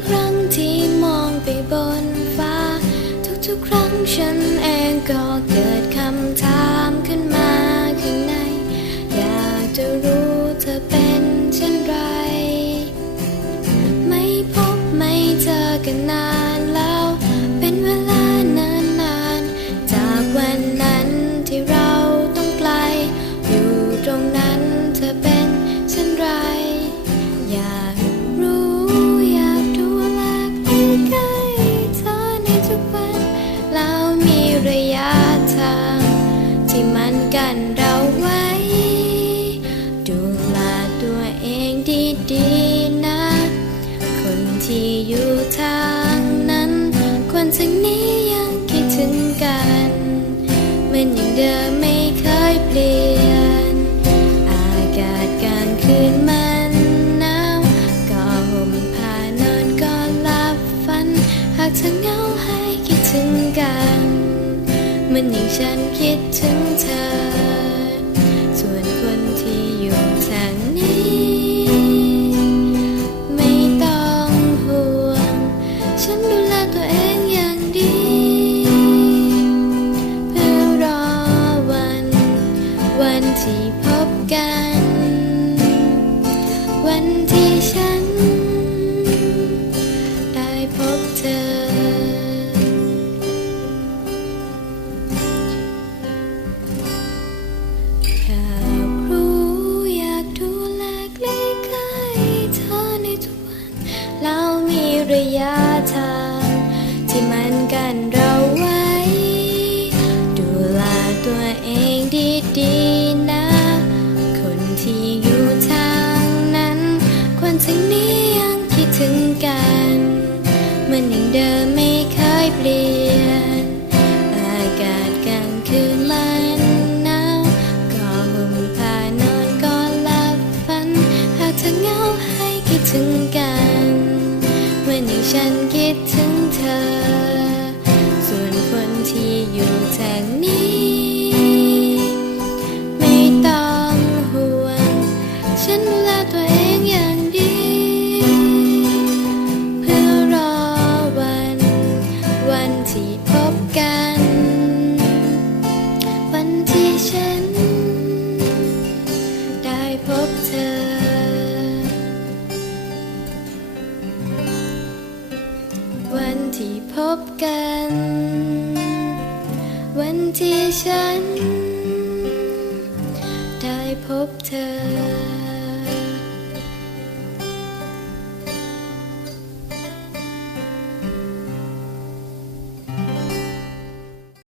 กครั้งที่มองไปบนฟ้า ทุกๆครั้งฉันเองก็เกิดคำถามขึ้นมาข้างใน อยากจะรู้เธอเป็นเช่นไร ไม่พบไม่เจอกันนาน กันเราไว้ ดูแลตัวเองดีๆนะ คนที่อยู่ทางนั้น คนทั้งนี้ยังคิดถึงกัน มันยังเดิมไม่เคยเปลี่ยน อากาศกลางคืนมา มันอย่งฉันคิดถึงเธอ ส่วนคนที่อยู่ทางนี้ ไม่ต้องห่วง ฉันดูแลตัวเองอย่างดี เพื่อรอวัน วันที่พบกัน ระยะทางที่มันกันเราไว้ ดูแลตัวเองดีๆนะ คนที่อยู่ทางนั้นคนทั้งนี้ยังคิดถึงกันมือนย่างเดิมไม่เคยเปลี่ยน อากาศ ถึงกันเหมือนอย่างฉันคิดถึงเธอ ส่วนคนที่อยู่ทางนี้ ที่พบกัน วันที่ฉัน ได้พบเธอ